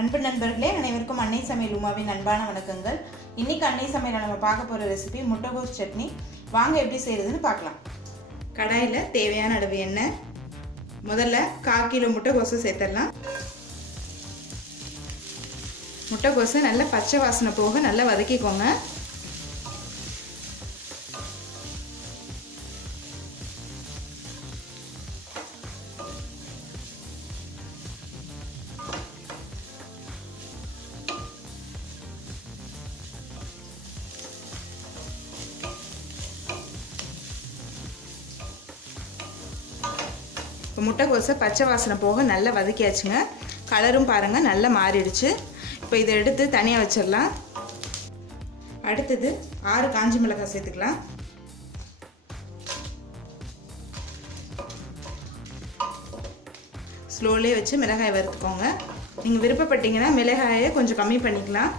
அன்பு நண்பர்களே, அனைவருக்கும் அன்னை சமையல் உமாவின் அன்பான வணக்கங்கள். இன்னைக்கு அன்னை சமையல் நம்ம பார்க்க போகிற ரெசிபி முட்டைகோஸ் சட்னி. வாங்க எப்படி செய்யறதுன்னு பார்க்கலாம். கடாயில் தேவையான அளவு எண்ணெய். முதல்ல 1/4 கிலோ முட்டைகோஸை சேர்த்துடலாம். முட்டைகோஸை நல்லா பச்சை வாசனை போக நல்லா வதக்கிக்கோங்க. இப்போ முட்டைகோஸை பச்சை வாசனை போக நல்லா வதக்கியாச்சுங்க. கலரும் பாருங்கள் நல்லா மாறிடுச்சு. இப்போ இதை எடுத்து தனியாக வச்சிடலாம். அடுத்தது 6 காஞ்சி மிளகாய் சேர்த்துக்கலாம். ஸ்லோலே வச்சு மிளகாயை வறுத்துக்கோங்க. நீங்கள் விருப்பப்பட்டீங்கன்னா மிளகாயை கொஞ்சம் கம்மி பண்ணிக்கலாம்.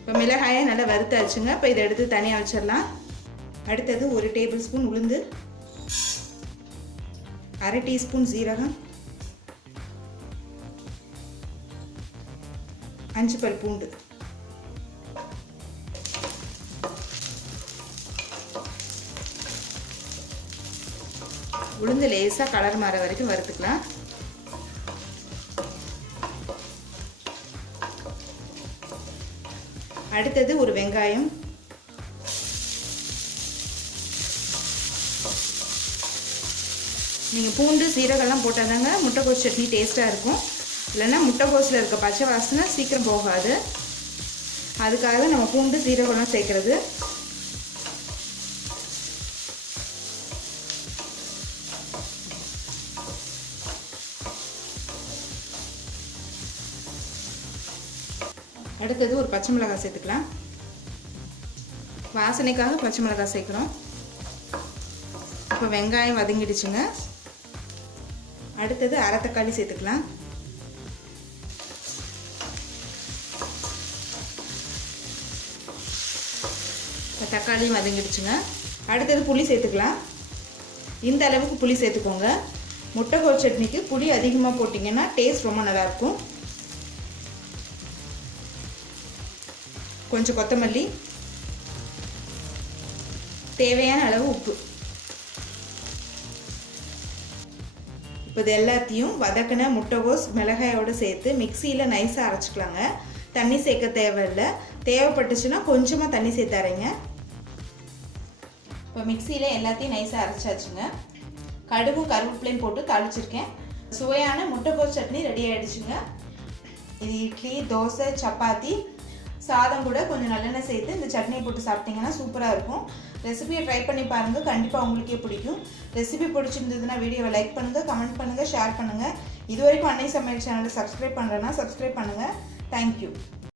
இப்போ மிளகாயை நல்லா வறுத்தாச்சுங்க. இப்போ இதை எடுத்து தனியாக வச்சிடலாம். அடுத்தது 1 டேபிள் ஸ்பூன் உளுந்து, 1/2 டீஸ்பூன் சீரகம், 5 பல் பூண்டு, உளுந்து லேசாக கலர் மாற வரைக்கும் வறுத்துக்கலாம். அடுத்தது ஒரு வெங்காயம், நீங்கள் பூண்டு சீரகம்லாம் போட்டால் தாங்க முட்டைகோஸ் சட்னி டேஸ்ட்டாக இருக்கும். இல்லைன்னா முட்டைகோஸில் இருக்க பச்சை வாசனை சீக்கிரம் போகாது. அதுக்காக நம்ம பூண்டு சீரகம்லாம் சேர்க்குறது. அடுத்தது ஒரு பச்சை மிளகாய் சேர்த்துக்கலாம். வாசனைக்காக பச்சை மிளகாய் சேர்க்குறோம். இப்போ வெங்காயம் வதங்கிடுச்சுங்க. அடுத்தது 1/2 தக்காளி சேர்த்துக்கலாம். தக்காளியும் வதங்கிடுச்சுங்க. அடுத்தது புளி சேர்த்துக்கலாம். இந்த அளவுக்கு புளி சேர்த்துக்கோங்க. முட்டைகோஸ் சட்னிக்கு புளி அதிகமாக போட்டிங்கன்னா டேஸ்ட் ரொம்ப நல்லாயிருக்கும். கொஞ்சம் கொத்தமல்லி, தேவையான அளவு உப்பு. இப்போ இது எல்லாத்தையும் வதக்கின முட்டைகோஸ் மிளகாயோடு சேர்த்து மிக்சியில் நைஸாக அரைச்சிக்கலாங்க. தண்ணி சேர்க்க தேவையில்லை. தேவைப்பட்டுச்சுன்னா கொஞ்சமாக தண்ணி சேர்த்து அரைங்க. இப்போ மிக்சியில் எல்லாத்தையும் நைஸாக அரைச்சாச்சுங்க. கடுகும் கருவேப்பிலையும் போட்டு தாளிச்சிருக்கேன். சுவையான முட்டைகோஸ் சட்னி ரெடி ஆகிடுச்சுங்க. இது இட்லி, தோசை, சப்பாத்தி, சாதம் கூட கொஞ்சம் நல்லெண்ணெய் சேர்த்து இந்த சட்னியை போட்டு சாப்பிட்டிங்கன்னா சூப்பராக இருக்கும். ரெசிபியை ட்ரை பண்ணி பாருங்கள். கண்டிப்பாக உங்களுக்கே பிடிக்கும். ரெசிபி பிடிச்சிருந்ததுன்னா வீடியோவை லைக் பண்ணுங்கள், கமெண்ட் பண்ணுங்கள், ஷேர் பண்ணுங்கள். இது வரைக்கும் அன்னை சமையல் சேனலை சப்ஸ்கிரைப் பண்ணுறேன்னா சப்ஸ்கிரைப் பண்ணுங்கள். தேங்க்யூ.